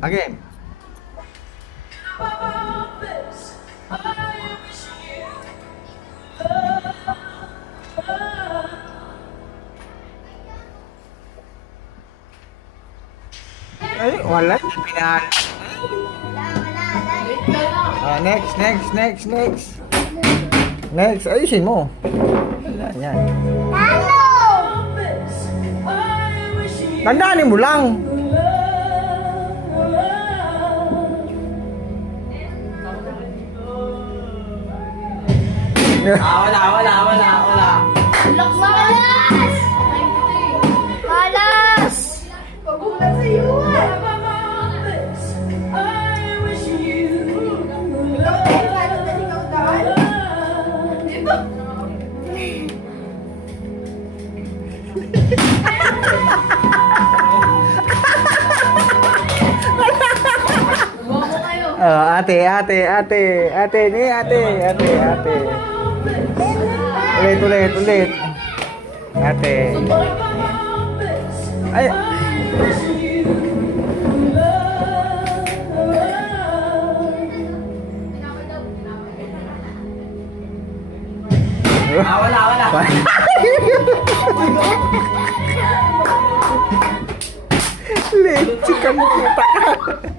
Again. Ay, wala. Pinahal. Next. Next. Ayusin mo. Wala, yan. Tandaanin mo lang. Wala. Malas! Malas! Pagulat sa iyo eh. Ate. Ulit. Ate. Ay. Wala. Leche ka mo, puta ka.